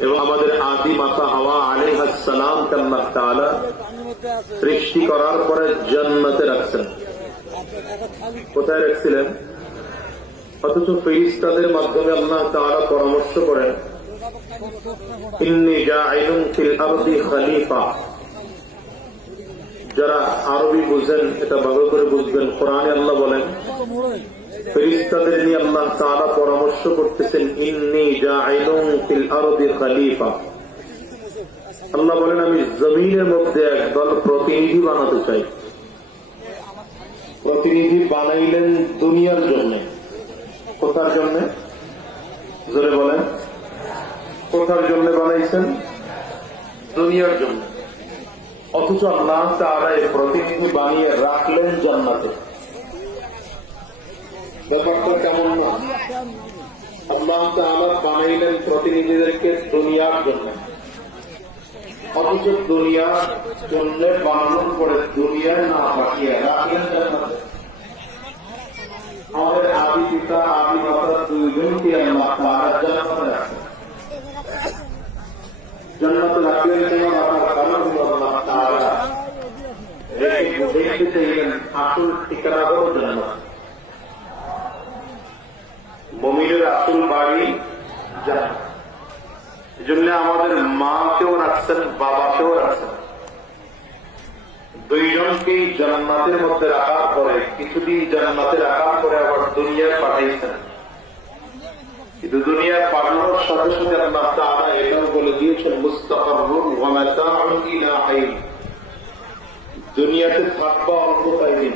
এবং আমাদের আদি মাতা হাওয়া আলাইহাসালাম আল্লাহ তাআলা সৃষ্টি করার পরে জান্নাতে রাখছেন। কোথায় রাখছিলেন? অথচ ফেরিস্তাদের মাধ্যমে আল্লাহ তাআলা পরামর্শ করেন খলিফা। যারা আরবি বুঝেন, এটা ভালো করে বুঝবেন। কোরআনে আল্লাহ বলেন পরামর্শ করতেছেন আল্লাহ বলেন, আমি জমিনের মধ্যে একদল প্রতিনিধি বানাতে চাই। প্রতিনিধি বানাইলেন দুনিয়ার জন্য। কোথার জন্য? জোরে বলেন। কোথার জন্য বানাইছেন? দুনিয়ার জন্য। অথচ আল্লাহ তারা এই প্রতিনিধি বানিয়ে রাখলেন জান্নাতে। ব্যাপারটা কেমন না? আল্লাহ তাআলা বানাইলেন প্রতিনিধিদেরকে দুনিয়ার জন্য। অথচ দুনিয়ার জন্য বানানোর পরে দুনিয়ায় না পাঠিয়ে রাখলেন আমাদের আদি পিতা, আদি মাতা দুইজনকে আল্লাহ রাখেন জান্নাতে রাখলেন কেন আপনার কারণ হলো আল্লাহ তাআলা রেখে দেখতে চাইলেন আসল ঠিকানা হলো জান্নাত মমিনের আসল বাড়ি এজন্য আমাদের মাকেও রাখছেন, বাবাকেও রাখছেন। দুইজনকেই জান্নাতের মধ্যে রাখার পরে, কিছুদিন জান্নাতে রাখার পরে আবার দুনিয়ায় পাঠাইছেন। কিন্তু দুনিয়ায় পাঠানোর সাথে সাথে আল্লাহ তাআলা এটাও বলে দিয়েছেন হাইন দুনিয়াতে থাকবা অল্প টাইমিং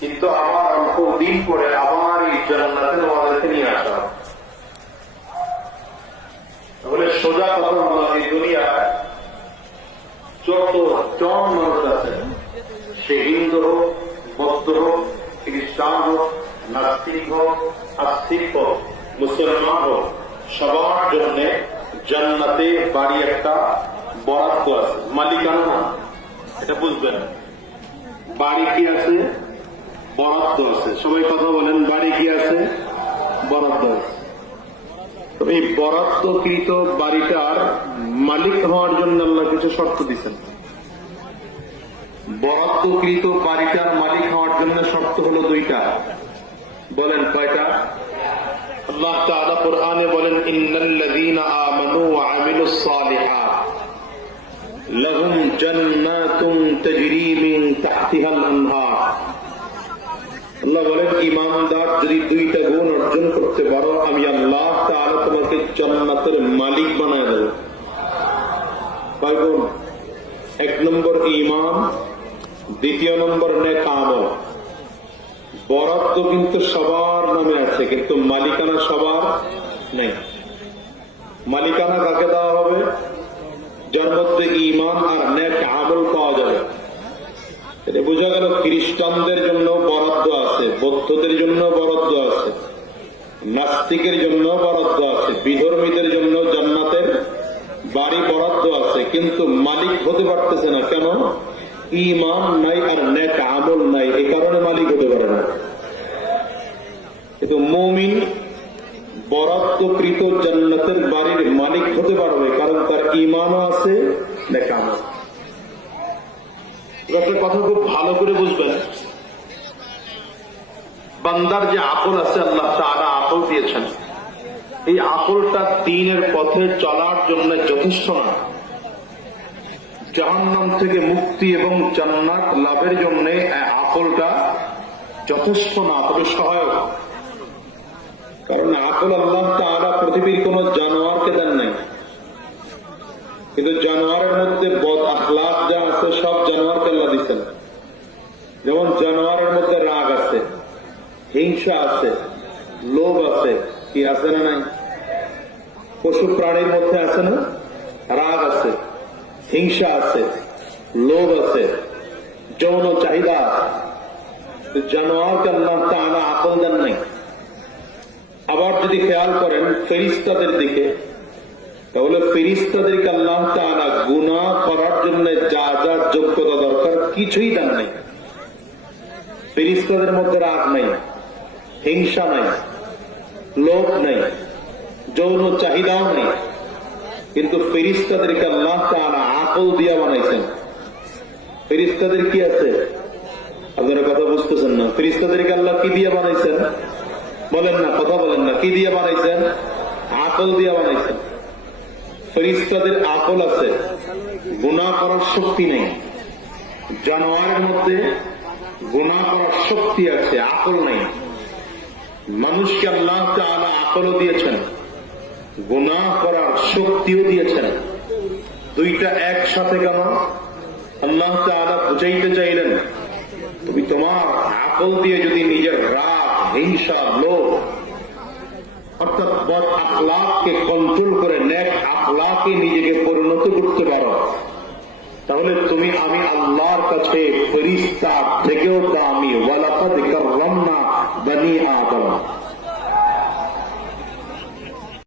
কিন্তু আমার অল্প দিন পরে আবার এই জান্নাতের আমাদেরকে নিয়ে আসা হবে। তাহলে সোজা কথা হলো এই দুনিয়ায় যত জন মানুষ আছে। সে হিন্দু হোক, বৌদ্ধ হোক, খ্রিস্টান হোক, নাস্তিক হোক, আস্তিক হোক, মুসলমান হোক, সবার জন্য জান্নাতে বাড়ি একটা বরাদ্দ আছে। মালিকানা এটা বুঝবেন। বাড়ি কি আছে? বরাদ্দ আছে। সবাই কথা বলেন, বাড়ি কি আছে? বরাদ্দ আছে। তো এই বরাদ্দকৃত বাড়িটার মালিক হওয়ার জন্য আল্লাহ কিছু শর্ত দিচ্ছেন বরাদ্দকৃত বাড়িটার মালিক হওয়ার জন্য শর্ত হলো দুইটা। বলেন কয়টা? আল্লাহ তাআলা কোরআনে বলেন, ইন্নাল্লাযীনা আমানু ওয়া আমিলুস সালিহাত। লাহুম জান্নাতুন তাজরি মিন তাহতিহাল আনহার। আল্লাহ বলেন, ইমানদার যদি দুইটা গুণ অর্জন করতে পারো, আমি আল্লাহ তাআলা তোমাকে জান্নাতের মালিক বানায় দেব। কয় এক নম্বর ইমান দ্বিতীয় নম্বর নেক বরাদ্দ কিন্তু সবার নামে আছে, কিন্তু মালিকানা সবার নেই। মালিকানা কাকে দেওয়া হবে? যার মধ্যে ইমান আর নেক আমল পাওয়া এটা বোঝা গেল খ্রিস্টানদের জন্য বরাদ্দ আছে, বৌদ্ধদের জন্য বরাদ্দ আছে, নাস্তিকের জন্য বরাদ্দ আছে, বিধর্মীদের জন্য জান্নাতের বাড়ি বরাদ্দ আছে, কিন্তু মালিক হতে পারতেছে না। কেন? ইমান নাই আর নেক আমল নাই এই কারণে মালিক হতে পারে না। কিন্তু মমিন বরাদ্দকৃত জান্নাতের বাড়ির মালিক হতে পারবে, কারণ তার ইমানও আছে, নেক আমল একটা কথা খুব ভালো করে বুঝবেন। বান্দার যে আকল আছে, আল্লাহ তারা আকল দিয়েছেন। এই আকলটা দিনের পথে চলার জন্য যথেষ্ট না। জাহান্নাম থেকে মুক্তি এবং জান্নাত লাভের জন্য আকলটা যথেষ্ট না, তবে সহায়ক। কারণ আকল আল্লাহ তারা পৃথিবীর কোন জানোয়ারকে দেন কিন্তু জানোয়ারের মধ্যে বদ আখলাক যা আছে, সব জানোয়ারকে আল্লাহ দিচ্ছেন যেমন জানোয়ারের মধ্যে রাগ আছে, হিংসা আছে, লোভ আছে, কি আছে না নাই? পশু প্রাণীর মধ্যে আছে না? রাগ আছে, হিংসা আছে, লোভ আছে, যৌন চাহিদা আছে। তো জানোয়ারকে আল্লাহ তাআলা আকল দেন নাই। আবার যদি খেয়াল করেন, ফেরিস্তাদের দিকে তাহলে ফেরিস্তাদেরকে আল্লাহ তাআলা গুনাহ করার জন্য যা যা যোগ্যতা দরকার কিছুই দেন নাই। ফেরিস্তাদের মধ্যে রাগ নাই, হিংসা নাই, লোভ নাই, যৌন চাহিদাও নেই। কিন্তু ফেরিস্তাদেরকে আল্লাহ তাআলা আকল দিয়া বানাইছেন। ফেরিস্তাদের কি আছে? আপনারা কথা বুঝতেছেন না। ফেরিস্তাদেরকে আল্লাহ কি দিয়ে বানাইছেন? বলেন না, কথা বলেন না। কি দিয়ে বানাইছেন? আকল দিয়ে বানাইছেন। ফেরিস্তাদের আকল আছে। গুণা করার শক্তি নেই। জানোয়ারের মধ্যে গুণা করার শক্তি আছে, আকল নেই। মানুষকে আল্লাহ তাআলা আকলও দিয়েছেন গুনাহ করার শক্তিও দিয়েছেন। দুইটা একসাথে কেন? আল্লাহ তাআলা বুঝাইতে চাইলেন, তুমি তোমার আকল দিয়ে যদি নিজের রাগ, হিংসা, লোভ অর্থাৎ বদ আখলাককে কন্ট্রোল করে নেক আখলাকে নিজেকে পরিণত করতে পারো।